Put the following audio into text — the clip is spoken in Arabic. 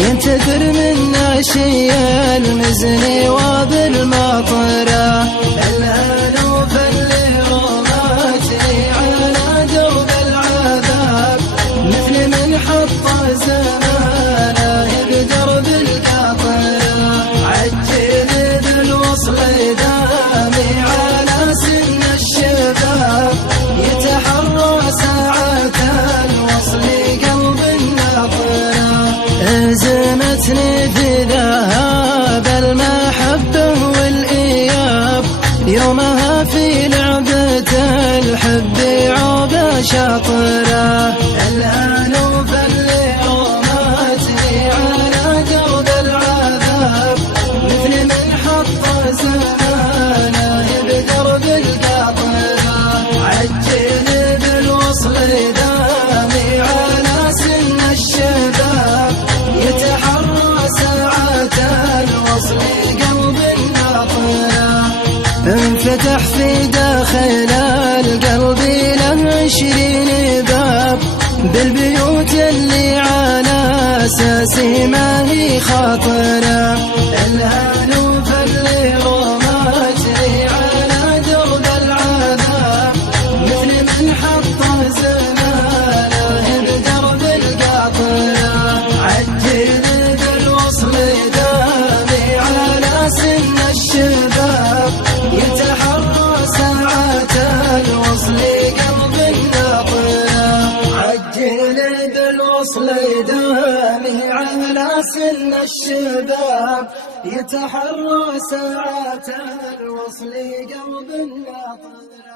ينتثر منا شي المزني وبالمطرة. الألوف اللي رمتني على درب العذاب مثل من حط زمانه بدرب القطرة. عجل بالوصل دامي على سن الشباب يتحرى ساعة الوصل قلب الناطرة. أزمتني في ذهاب المحبة والإياب يومها في لعبة الحب عوب شاطرة. الألوف اللي رمتني على درب العذاب مثل من حط زمانه بدرب القطرة. عجل بالوصل دامي على سن الشباب يتحرى ساعة الوصل قلب الناطرة. انفتح في داخل القلب له 20 باب بالبيوت اللي على أساسه ما هي خاطرة. الألوف اللي رمتني على درب العذاب مثل من حط زمانه بدرب القطرة. عجل بالوصل دامي على سن الشباب يتحرى ساعة الوصل قلب الناطرة. عجل بالوصل دامي على سن الشباب يتحرى ساعة الوصل قلب الناطرة.